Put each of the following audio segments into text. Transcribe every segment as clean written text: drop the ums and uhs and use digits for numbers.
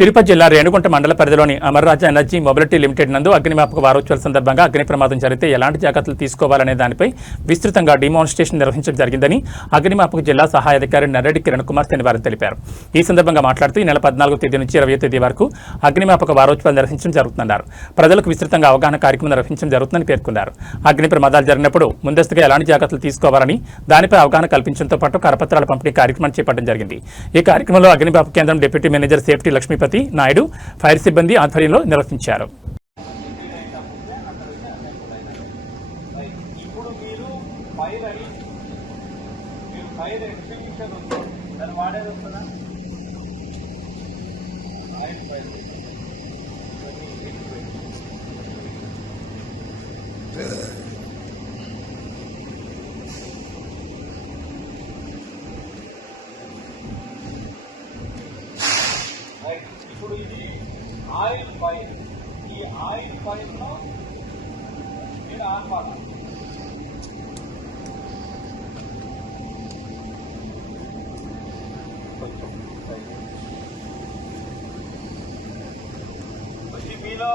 తిరుపతి జిల్లా రేణుగుంట మండల పరిధిలోని అమర్రాజా ఎనర్జీ మొబిలిటీ లిమిటెడ్ నందు అగ్నిమాపక వారోత్సవాల సందర్భంగా అగ్ని ప్రమాదం జరిగితే ఎలాంటి జాగ్రత్తలు తీసుకోవాలనే దానిపై విస్తృతంగా డిమాన్స్ట్రేషన్ నిర్వహించడం జరిగిందని అగ్నిమాపక జిల్లా సహాయ అధికారి నర్రెడ్డి కిరణ్ కుమార్ శనివారం తెలిపారు. ఈ సందర్భంగా మాట్లాడుతూ ఈ నెల 14వ తేదీ నుంచి 20వ తేదీ వరకు అగ్నిమాపక వారోత్సవాలు నిర్వహించడం జరుగుతుందన్నారు. ప్రజలకు విస్తృతంగా అవగాహన కార్యక్రమం నిర్వహించడం జరుగుతుందని పేర్కొన్నారు. అగ్ని ప్రమాదాలు జరిగినప్పుడు ముందస్తుగా ఎలాంటి జాగ్రత్తలు తీసుకోవాలని దానిపై అవగాహన కల్పించడంతో పాటు కరపత్రాల పంపిణీ కార్యక్రమాన్ని చేపట్టడం జరిగింది. ఈ కార్యక్రమంలో అగ్నిమాపక కేంద్రం deputy manager safety Lakshmipathi Naidu fire సిబ్బంది ఆధ్వర్యంలో నిర్వహించారు. ఇప్పుడు ఇది ఆయిల్ ఫైర్. ఈ ఆయిల్ ఫైర్ లో మీరు ఆపాలి. మీలో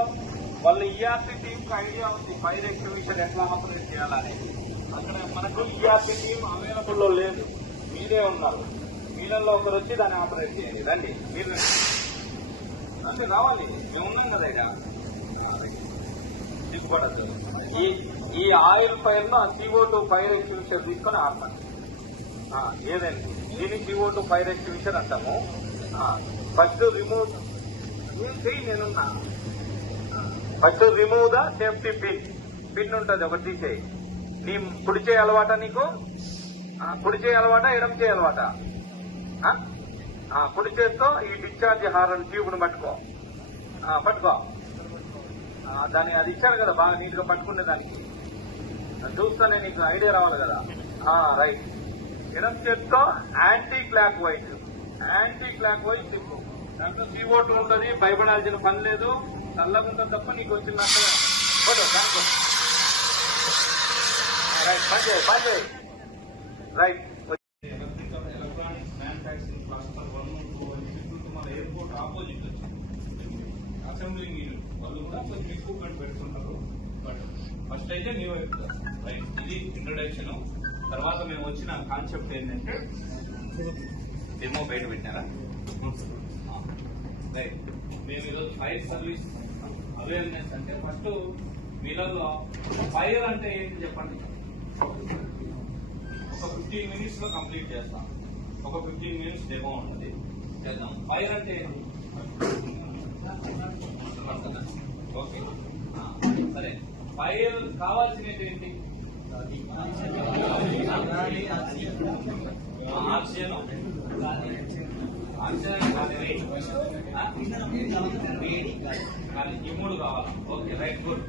వాళ్ళ ఈఆర్పీ టీంకి ఐడియా ఉంది ఫైర్ ఎగ్జిబిషన్ ఎట్లా ఆపరేట్ చేయాలని. అక్కడ మనకు ఈఆర్పీ టీం అవైలబుల్లో లేదు, మీరే ఉన్నారు. మీలలో ఒకరు వచ్చి దాన్ని ఆపరేట్ చేయండి. రండి, మీరు అంటే రావాలి, మేము ఉన్నాం కదా. ఇక సిగ్గుపడద్దు. ఈ ఆయిల్ ఫైర్ లో CO2 ఫైర్ ఎక్స్టింగ్విషర్ తీసుకొని ఆపండి. ఏదండి దీన్ని CO2 ఫైర్ ఎక్స్టింగ్విషర్ అంటాము. ఫస్ట్ రిమూవ్ నేనున్నా. First remove the safety pin ఉంటుంది, ఒకటి తీసేయి. నీ కుడి చేయి అలవాట, నీకు కుడి చేయి అలవాట, ఎడమ చేయి అలవాట? కుడి చేత్తో ఈ డిశ్చార్జ్ హారన్ ట్యూబ్ ను పట్టుకో. దాన్ని అది ఇచ్చాను కదా, బాగా నీట్ గా పట్టుకునే దానికి. చూస్తానే నీకు ఐడియా రావాలి కదా. రైట్. ఎడమ చేత్తో యాంటీ క్లాక్ వైజ్ తిప్పు. దాంట్లో CO2 ఉంటుంది, భయపడాల్సిన పని లేదు. చల్లగా ఉంటుంది తప్ప నీకు వచ్చిన దాంట్లో. రైట్, పని చేయి. రైట్. ఆపోజిట్ అసెంబ్లింగ్ యూనిట్ వాళ్ళు కూడా కొంచెం ఎక్విప్మెంట్ పెడుతుంటారు. బట్ ఫస్ట్ అయితే మేము రైట్, ఇది ఇంట్రొడక్షన్. తర్వాత మేము వచ్చిన కాన్సెప్ట్ ఏంటంటే డెమో బయట పెట్టారా. రైట్, మేము ఈరోజు ఫైర్ సర్వీస్ అవేర్నెస్ అంటే ఫస్ట్ మీలలో ఫైర్ అంటే ఏంటి చెప్పండి. ఒక 15 minutes లో కంప్లీట్ చేస్తాం. ఒక 15 minutes డెమో ఉంటుంది, చేద్దాం. ఫైర్ అంటే ఓకే, సరే. ఫైర్ కావాల్సినవి ఏంటి? ఆక్సిజన్ ఈ మూడు కావాలి. Okay, right, good.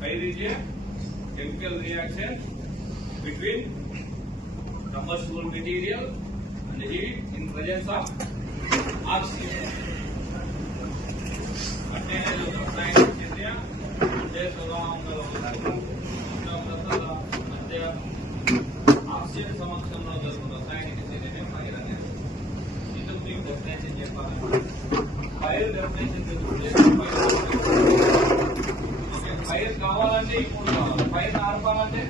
Fire is a chemical reaction between combustible material and heat in presence of oxygen. Oxygen సమక్షంలో జరుగుతున్న రసాయనిక చర్యనే ఫైర్ అనేది. ఇందుకు మీకు డెఫినేషన్ చెప్పాలి. ఫైర్ డెఫినేషన్ తెలుసుకుంటే ఫైర్ కావాలంటే ఇప్పుడు కావాలి. ఫైర్ ఆర్పాలంటే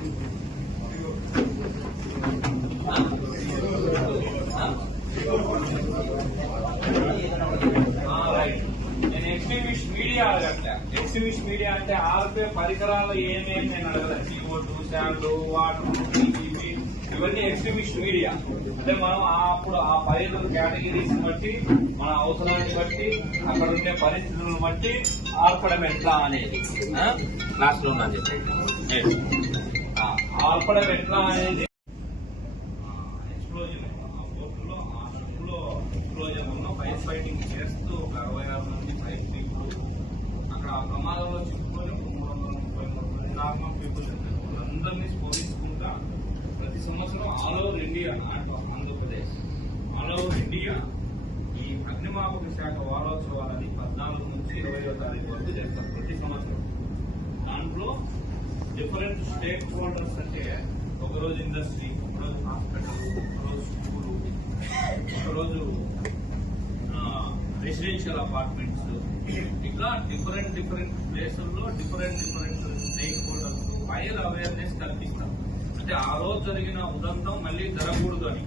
నేను ఎగ్జిబిషన్ మీడియా అడగట్లే. ఎగ్జిబిషన్ మీడియా అంటే ఆర్పే పరికరాలు ఏమేమి నేను అడగలే. CO2, శాండ్, వాటర్, ఇవన్నీ ఎగ్జిబిషన్ మీడియా. అంటే మనం అప్పుడు ఆ ఫైర్ కేటగిరీస్ బట్టి, మన అవసరాన్ని బట్టి, అక్కడ ఉండే పరిస్థితులను బట్టి ఆర్పడం ఎట్లా అనేది క్లాస్ లో ఉన్నది. ఆర్పడం ఎట్లా అనేది ఫైర్ ఫైటింగ్ చేస్తూ ఒక 66 మంది ఫైర్ పీపుల్ అక్కడ ఆ ప్రమాదంలో చిక్కుకొని 333 నార్మల్ పీపుల్ వాళ్ళందరినీ స్ఫోరించుకుంటా ప్రతి సంవత్సరం all over India, Andhra Pradesh, all over India ఈ అగ్నిమాపక శాఖ వారోత్సవాలని 14 నుంచి 20వ తారీఖు వరకు చేస్తారు ప్రతి సంవత్సరం. దాంట్లో డిఫరెంట్ స్టేక్ హోల్డర్స్ అంటే ఒకరోజు ఇండస్ట్రీ, ఒకరోజు హాస్పిటల్, ఒకరోజు స్కూలు, ఒకరోజు రెసిడెన్షియల్ అపార్ట్మెంట్స్, ఇట్లా డిఫరెంట్ ప్లేసుల్లో different stakeholders fire awareness కల్పిస్తాం. అంటే ఆ రోజు జరిగిన ఉదంతం మళ్ళీ జరగకూడదు అని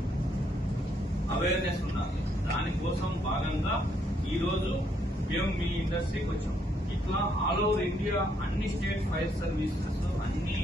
అవేర్నెస్ ఉండాలి. దానికోసం భాగంగా ఈ రోజు మేము మీ ఇండస్ట్రీకి వచ్చాం. ఇట్లా ఆల్ ఓవర్ ఇండియా అన్ని స్టేట్ ఫైర్ సర్వీసెస్ అన్ని